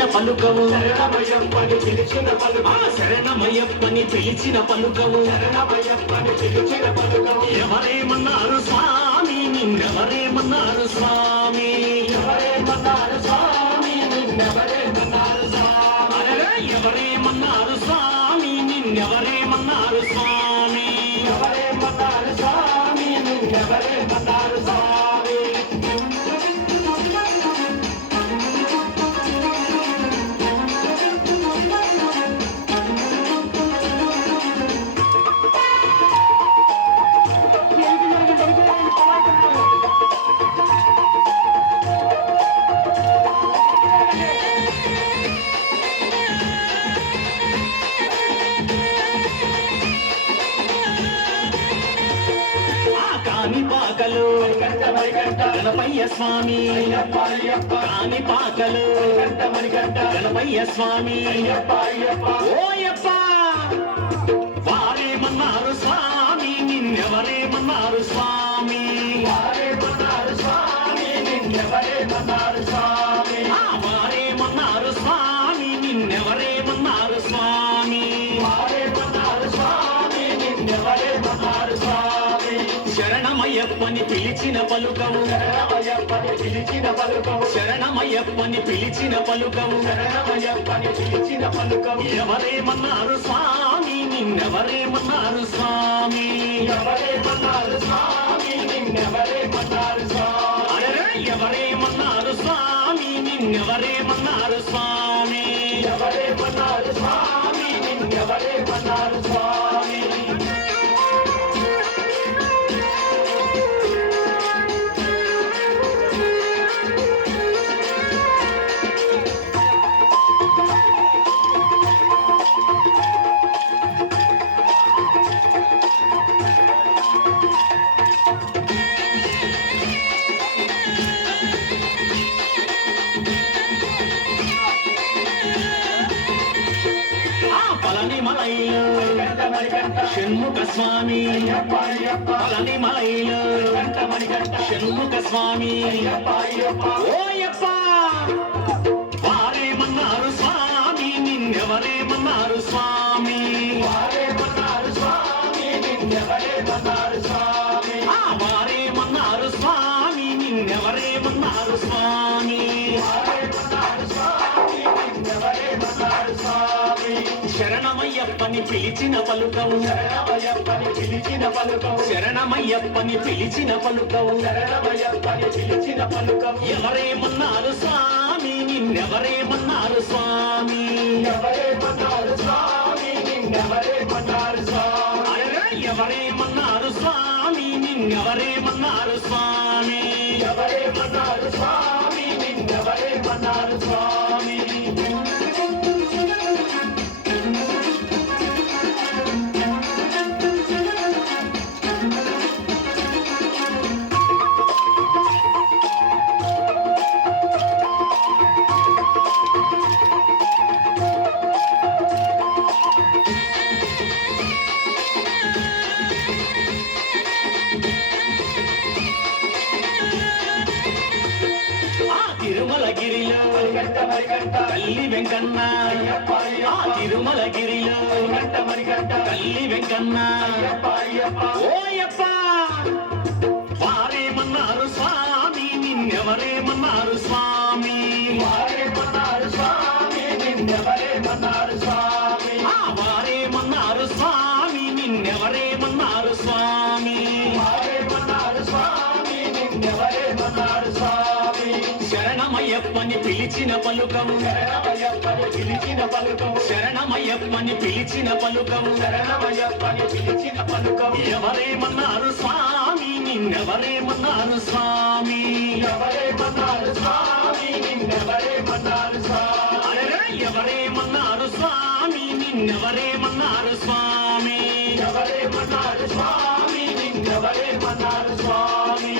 పిలిచిన పలుకవు శరణమయ్యప్పని పిలిచిన పలుకవు శరణమయ్యప్పని పిలిచిన పలుకవు శరణమయ్యప్పని పిలిచిన పలుకవు ఎవరేమన్నారు స్వామి నిన్నెవరేమన్నారు స్వామి ఎవరేమన్నారు స్వామి నిన్నెవరేమన్నారు స్వామి ఎవరేమన్నారు స్వామి నిన్నెవరేమన్నారు స్వామి ఎవరేమన్నారు స్వామి నిన్నెవరేమన్నారు స్వామి కాణిపాకలు గణపయ్య స్వామి కాణిపాకలు గణపయ్య స్వామి ఓయప్ప వారేమన్నారు స్వామి నిన్నెవరేమన్నారు స్వామి వారేమన్నారు స్వామి నిన్నెవరేమన్నారు స్వామి వారేమన్నారు స్వామి నిన్నెవరేమన్నారు స్వామి వారేమన్నారు స్వామి నిన్నెవరేమన్నారు స్వామి శరణమయ్యప్పని పిలిచిన పలుకవు శరణమయ్యప్పని పిలిచిన పలుకవు శరణమయ్యప్పని పిలిచిన పలుకవు శరణమయ్యప్పని పిలిచిన పలుకవు ఎవరేమన్నారు స్వామి నిన్నెవరేమన్నారు స్వామి ఎవరేమన్నారు స్వామి నిన్నెవరేమన్నారు స్వామి ఎవరేమన్నారు స్వామి నిన్నెవరేమన్నారు స్వామి ఎవరేమన్నారు స్వామి నిన్నెవరేమన్నారు స్వామి పళనిమలైలో షణ్ముఖ స్వామి పళనిమలైలో షణ్ముఖ స్వామి ఓయప్ప వారేమన్నారు స్వామి నిన్నెవరేమన్నారు స్వామి వారేమన్నారు స్వామి నిన్నెవరేమన్నారు స్వామి వారేమన్నారు స్వామి నిన్నెవరేమన్నారు స్వామి వారేమన్నారు స్వామి నిన్నెవరేమన్నారు స్వామి శరణమయ్యప్పని పిలిచిన పలుకవు శరణమయ్యప్పని పిలిచిన పలుకవు శరణమయ్యప్పని పిలిచిన పలుకవు శరణమయ్యప్పని పిలిచిన పలుకవు ఎవరేమన్నారు స్వామి నిన్నెవరేమన్నారు స్వామి ఎవరేమన్నారు స్వామి నిన్నెవరేమన్నారు స్వామి ఎవరేమన్నారు స్వామి నిన్నెవరేమన్నారు స్వామి ఎవరేమన్నారు స్వామి నిన్నెవరేమన్నారు స్వామి తిరుమలగిరిలో తల్లి వెంకన్న తిరుమలగిరిలో తల్లి వెంకన్న ఓయప్ప వారేమన్నారు స్వామి నిన్నెవరేమన్నారు స్వామి వారేమన్నారు స్వామి నిన్నెవరేమన్నారు స్వామి వారేమన్నారు స్వామి నిన్నెవరేమన్నారు స్వామి వారేమన్నారు స్వామి నిన్నెవరేమన్నారు స్వామి శరణమయ్యప్పని పిలిచిన పలుకవు శరణమయ్యప్పని పిలిచిన పలుకవు శరణమయ్యప్పని పిలిచిన పలుకవు శరణమయ్యప్పని పిలిచిన పలుకవు ఎవరేమన్నారు స్వామి నిన్నెవరేమన్నారు స్వామి ఎవరేమన్నారు స్వామి నిన్నెవరేమన్నారు స్వామి ఎవరేమన్నారు స్వామి నిన్నెవరేమన్నారు స్వామి ఎవరేమన్నారు స్వామి నిన్నెవరేమన్నారు స్వామి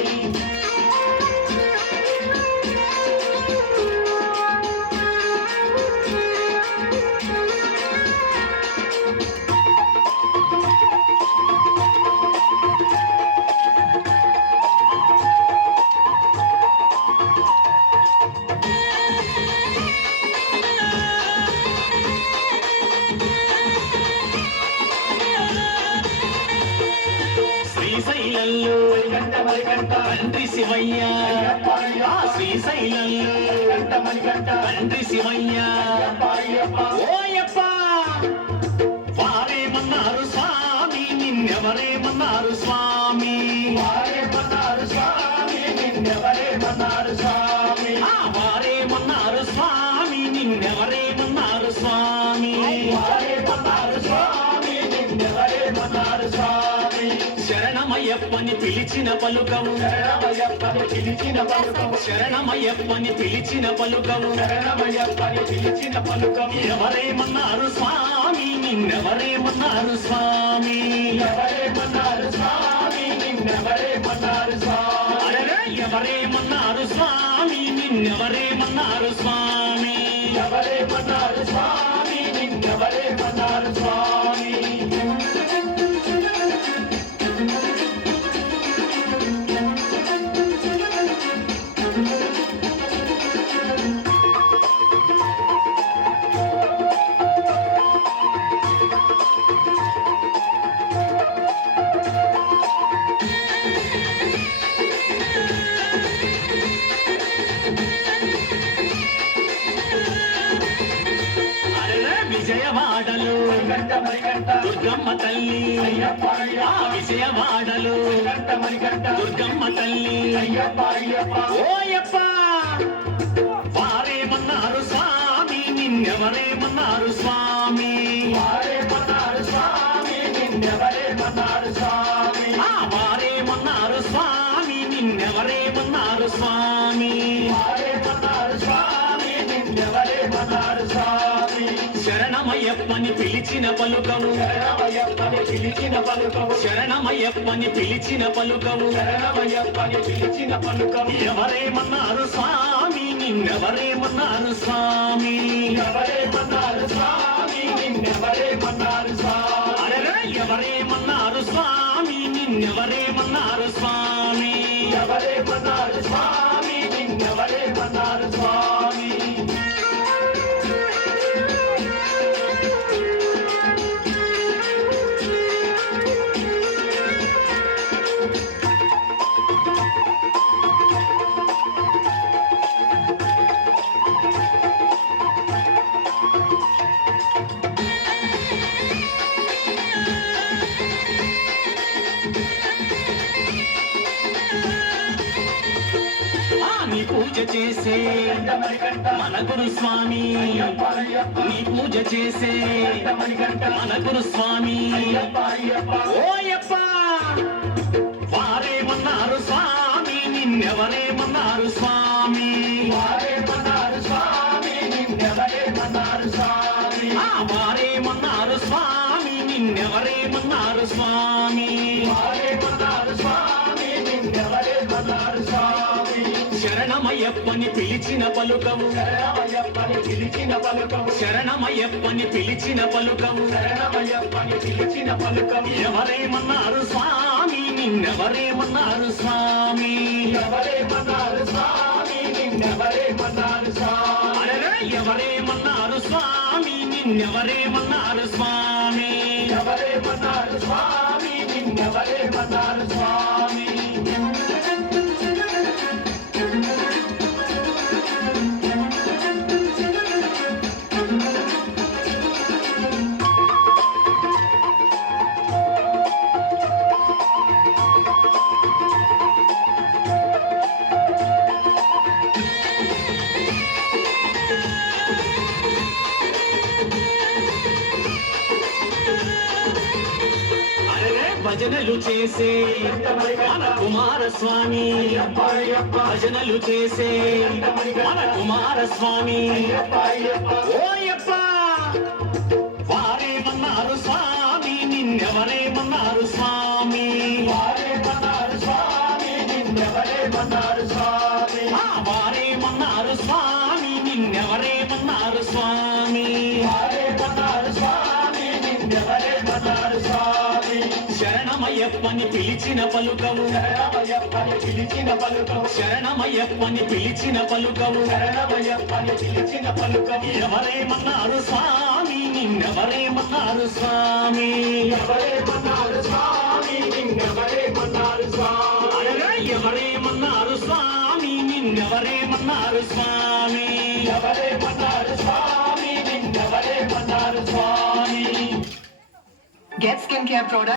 మణికంఠ తండ్రి శివయ్య అయ్యప్ప అయ్యప్ప ఆ శ్రీశైలంలో మణికంఠ తండ్రి శివయ్య అయ్యప్ప ఓయప్ప వారేమన్నారు స్వామి నిన్నెవరేమన్నారు స్వామి వారేమన్నారు స్వామి నిన్నెవరేమన్నారు స్వామి వారేమన్నారు స్వామి నిన్నెవరేమన్నారు స్వామి వారేమన్నారు స్వామి నిన్నెవరేమన్నారు స్వామి శరణమయ్యప్పని పిలిచిన పలుకవు శరణమయ్యప్పని పిలిచిన పలుకము శరణమయ్యప్పని పిలిచిన పలుకవు శరణమయ్యప్పని పిలిచిన పలుకము ఎవరేమన్నారు స్వామి నిన్నెవరేమన్నారు స్వామి ఎవరేమన్నారు స్వామి నిన్నెవరేమన్నారు స్వామి అరే ఎవరేమన్నారు స్వామి నిన్నెవరేమన్నారు స్వామి ఎవరేమన్నారు స్వామి నిన్నెవరేమన్నారు స్వామి అరే విజయవాడలు మణికంఠ దుర్గమ్మ తల్లి అయ్యప్ప ఆ విజయవాడలు మణికంఠ దుర్గమ్మ తల్లి అయ్యప్ప ఓయప్ప వారేమన్నారు స్వామి నిన్నెవరేమన్నారు స్వామి వారేమన్నారు స్వామి నిన్నెవరేమన్నారు స్వామి వారేమన్నారు స్వామి నిన్నెవరేమన్నారు స్వామి వారేమన్నారు స్వామి నిన్నెవరేమన్నారు స్వామి శరణమయ్యప్పని పిలిచిన పలుకవు శరణమయ్యప్పని పిలిచిన పలుకము శరణమయ్యప్పని పిలిచిన పలుకవు శరణమయ్యప్పని పిలిచిన పలుకము ఎవరేమన్నారు స్వామి నిన్నెవరేమన్నారు స్వామి ఎవరేమన్నారు స్వామి నిన్నెవరేమన్నారు స్వామి అరే ఎవరేమన్నారు స్వామి నిన్నెవరేమన్నారు స్వామి ఎవరేమన్నారు స్వామి నిన్నెవరేమన్నారు స్వామి నీ పూజ చేసే మణికంఠ మన గురు స్వామి అయ్యప్ప నీ పూజ చేసే మణికంఠ మన గురు స్వామి అయ్యప్ప ఓయప్ప వారేమన్నారు స్వామి నిన్నెవరేమన్నారు స్వామి వారేమన్నారు స్వామి నిన్నెవరేమన్నారు స్వామి వారేమన్నారు స్వామి నిన్నెవరేమన్నారు స్వామి వారేమన్నారు స్వామి నిన్నెవరేమన్నారు స్వామి శరణమయ్యప్పని పిలిచిన పలుకవు శరణమయ్యప్పని పిలిచిన పలుకము శరణమయ్యప్పని పిలిచిన పలుకవు శరణమయ్యప్పని పిలిచిన పలుకము ఎవరేమన్నారు స్వామి నిన్నెవరేమన్నారు స్వామి ఎవరేమన్నారు స్వామి నిన్నెవరేమన్నారు స్వామి అరే ఎవరేమన్నారు స్వామి నిన్నెవరేమన్నారు స్వామి ఎవరేమన్నారు స్వామి నిన్నెవరేమన్నారు స్వామి అరే భజనలు చేసే మన కుమారస్వామి భజనలు చేసే మన కుమారస్వామి ఓయప్ప వారేమన్నారు స్వామి నిన్నెవరేమన్నారు స్వామి వారేమన్నారు స్వామి నిన్నెవరేమన్నారు స్వామి వారేమన్నారు స్వామి నిన్నెవరేమన్నారు స్వామి వారేమన్నారు స్వామి నిన్నెవరేమన్నారు స్వామి శరణమయ్యప్పని పిలిచిన పలుకవు శరణమయ్యప్పని పిలిచిన పలుకము శరణమయ్యప్పని పిలిచిన పలుకవు శరణమయ్యప్పని పిలిచిన పలుకము ఎవరేమన్నారు స్వామి నిన్నెవరేమన్నారు స్వామి ఎవరేమన్నారు స్వామి నిన్నెవరేమన్నారు స్వామి అరే ఎవరేమన్నారు స్వామి నిన్నెవరేమన్నారు స్వామి ఎవరేమన్నారు స్వామి నిన్నెవరేమన్నారు స్వామి Get skincare products.